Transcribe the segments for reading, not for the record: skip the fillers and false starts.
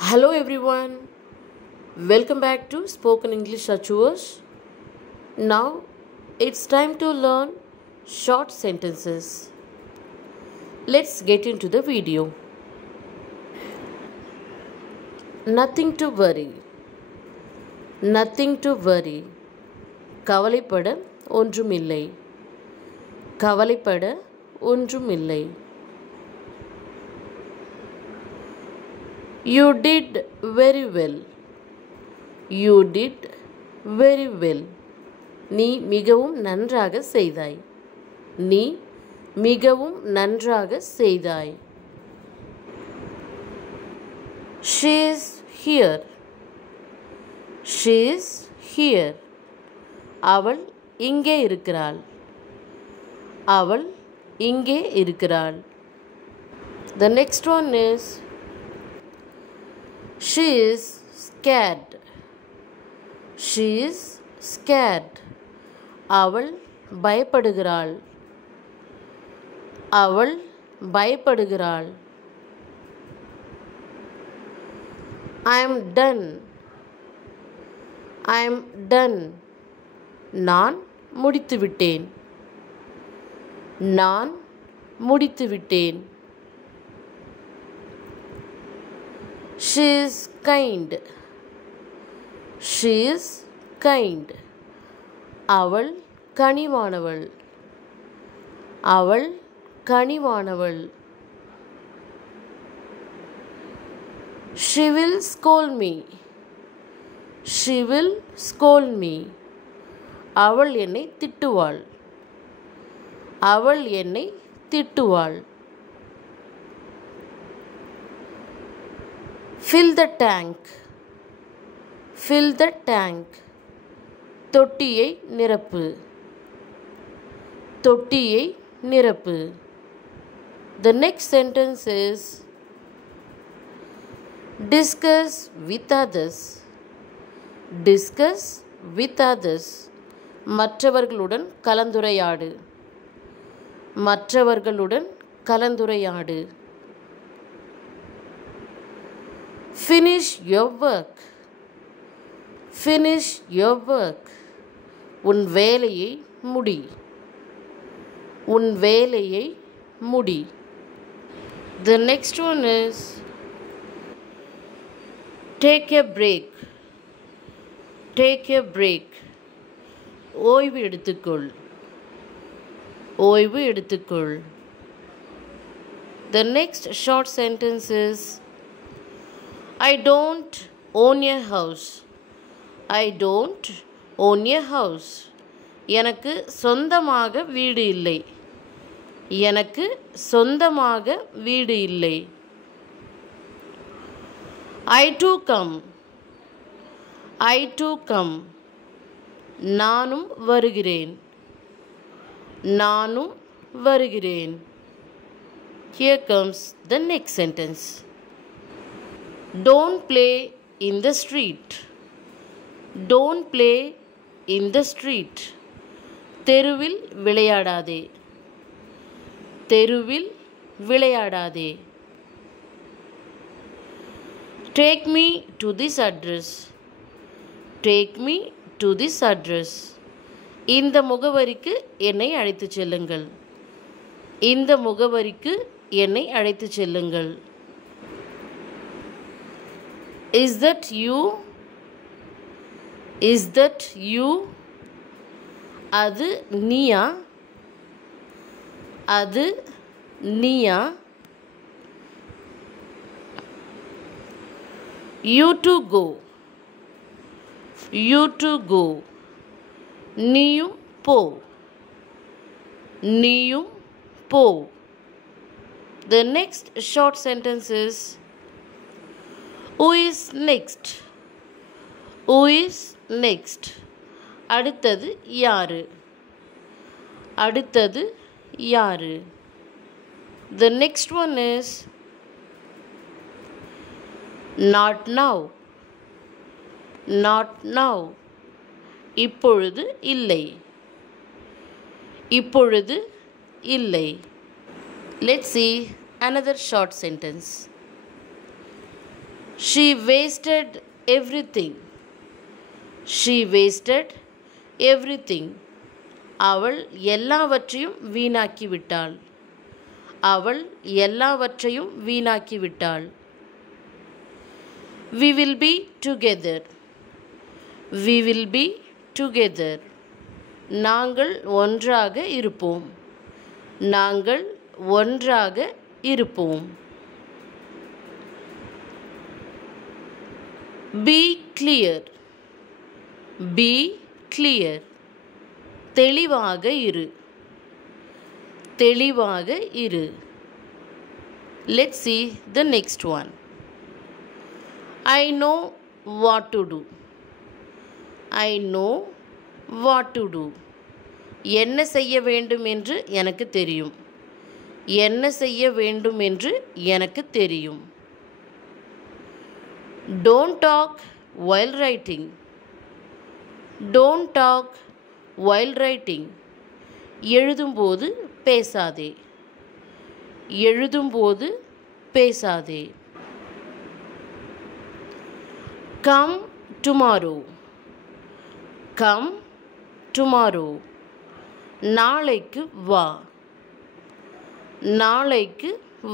Hello everyone, welcome back to Spoken English Achievers. Now it's time to learn short sentences. Let's get into the video. Nothing to worry. Nothing to worry. கவலைப்பட ஒன்றுமில்லை. கவலைப்பட ஒன்றுமில்லை. You did very well. You did very well. நீ மிகவும் நன்றாக செய்தாய். நீ மிகவும் நன்றாக செய்தாய். She is here. She is here. அவள் இங்கே இருக்கிறாள். அவள் இங்கே இருக்கிறாள். The next one is she is scared. She is scared. அவள் பயப்படுகிறாள். அவள் பயப்படுகிறாள். I am done. I am done. நான் முடித்துவிட்டேன். நான் முடித்துவிட்டேன். She is kind. She is kind. அவள் கனிவானவள். அவள் கனிவானவள். She will scold me. She will scold me. அவள் என்னை திட்டுவாள். அவள் என்னை திட்டுவாள். Fill the tank. Fill the tank. தொட்டியை நிரப்பு. தொட்டியை நிரப்பு. The next sentence is discuss with others. Discuss with others. மற்றவர்களுடன் கலந்துரையாடு. மற்றவர்களுடன் கலந்துரையாடு. Finish your work. Finish your work. உன் வேலையை முடி. உன் வேலையை முடி. The next one is take a break. Take a break. ஓய்வு எடுத்துக்கொள். ஓய்வு எடுத்துக்கொள். The next short sentence is I don't own a house. I don't own a house. எனக்கு சொந்தமாக வீடு இல்லை. எனக்கு சொந்தமாக வீடு இல்லை. I too come. I too come. நானும் வருகிறேன். நானும் வருகிறேன். Here comes the next sentence. Don't play in the street. Don't play in the street. தெருவில் விளையாடாதே. தெருவில் விளையாடாதே. Take me to this address. Take me to this address. இந்த முகவரிக்கு என்னை அழைத்துச் செல்லுங்கள். இந்த முகவரிக்கு என்னை அழைத்துச் செல்லுங்கள். Is that you? Is that you? அது நீயா? அது நீயா? You to go. You to go. நீயும் போ. நீயும் போ. The next short sentence is who is next? Who is next? அடுத்தது யாரு? அடுத்தது யாரு? The next one is not now. Not now. இப்பொழுது இல்லை. இப்பொழுது இல்லை. Let's see another short sentence. She wasted everything. She wasted everything. அவள் எல்லாவற்றையும் வீணாக்கி விட்டாள். அவள் எல்லாவற்றையும் வீணாக்கி விட்டாள். We will be together. We will be together. நாங்கள் ஒன்றாக இருப்போம். நாங்கள் ஒன்றாக இருப்போம். Be clear. Be clear. தெளிவாக இரு. தெளிவாக இரு. Let's see the next one. I know what to do. I know what to do. என்ன செய்ய வேண்டும் என்று எனக்கு தெரியும். என்ன செய்ய வேண்டும் என்று எனக்கு தெரியும். Don't talk while writing. Don't talk while writing. எழுதும்போது பேசாதே. எழுதும்போது பேசாதே. Come tomorrow. Come tomorrow. நாளைக்கு வா. நாளைக்கு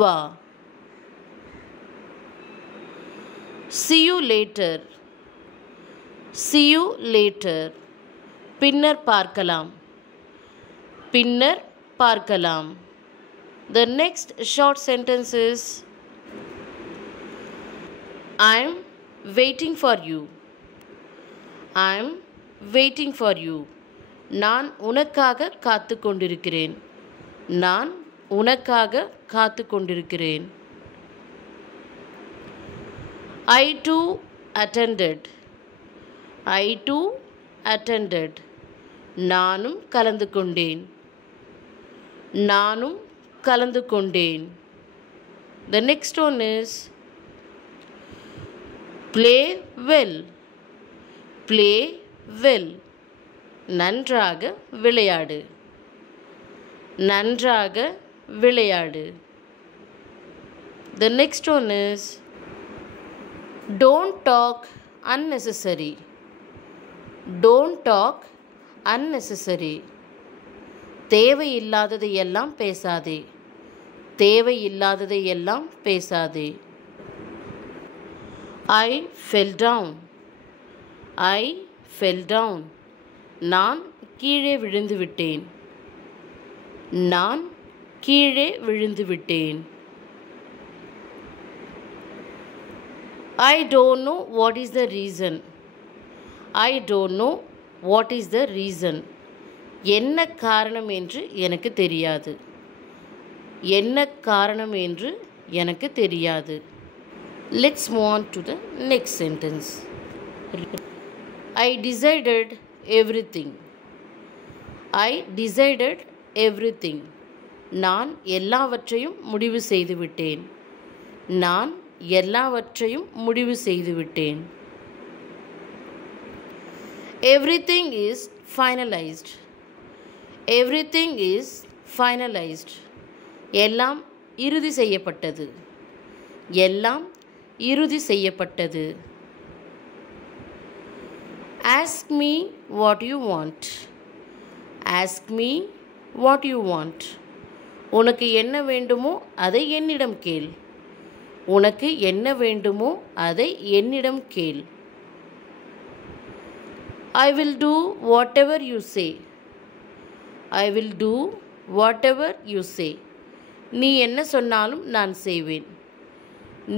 வா. See you later. See you later. பின்னர் பார்க்கலாம். பின்னர் பார்க்கலாம். The next short sentence is I'm waiting for you. I'm waiting for you. நான் உனக்காக காத்து கொண்டிருக்கிறேன். நான் உனக்காக காத்து கொண்டிருக்கிறேன். I too attended. I too attended. நானும் கலந்து கொண்டேன். நானும் கலந்து கொண்டேன். The next one is play well. Play well. நன்றாக விளையாடு. நன்றாக விளையாடு. The next one is don't talk unnecessary. Don't talk unnecessary. தேவையில்லாததை எல்லாம் பேசாதே. தேவையில்லாததை எல்லாம் பேசாதே. I fell down. I fell down. நான் கீழே விழுந்து விட்டேன். நான் கீழே விழுந்து விட்டேன். I don't know what is the reason. I don't know what is the reason. என்ன காரணம் என்று எனக்கு தெரியாது. என்ன காரணம் என்று எனக்கு தெரியாது. Let's move on to the next sentence. I decided everything. I decided everything. நான் எல்லாவற்றையும் முடிவு செய்து விட்டேன். நான் எல்லாவற்றையும் முடிவு செய்து விட்டேன். Everything is finalized. Everything is finalized. எல்லாம் இறுதி செய்யப்பட்டது. எல்லாம் இறுதி செய்யப்பட்டது. Ask me what you want. Ask me what you want. உனக்கு என்ன வேண்டுமோ அதை என்னிடம் கேள். உனக்கு என்ன வேண்டுமோ அதை என்னிடம் கேள். I will do whatever you say. I will do whatever you say. நீ என்ன சொன்னாலும் நான் செய்வேன்.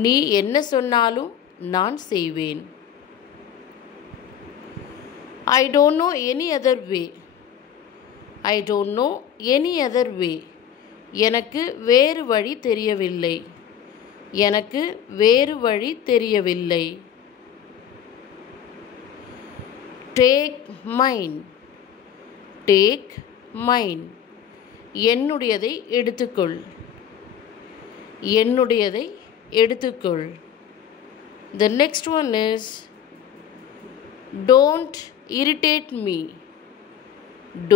நீ என்ன சொன்னாலும் நான் செய்வேன். I don't know any other way. I don't know any other way. எனக்கு வேறு வழி தெரியவில்லை. எனக்கு வேறு வழி தெரியவில்லை. Take mine. Take mine. என்னுடையதை எடுத்துக்கொள். என்னுடையதை எடுத்துக்கொள். The next one is don't irritate me.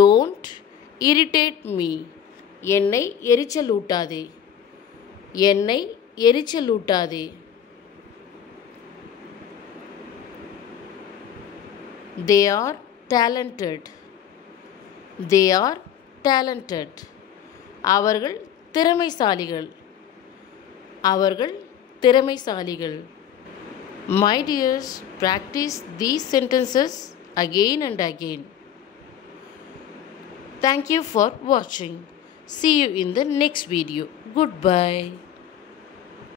Don't irritate me. என்னை எரிச்சலூட்டாதே. என்னை எரிச்சலூட்டாதே. They are talented. They are talented. அவர்கள் திறமைசாலிகள். அவர்கள் திறமைசாலிகள். My dears, practice these sentences again and again. Thank you for watching. See you in the next video. Goodbye.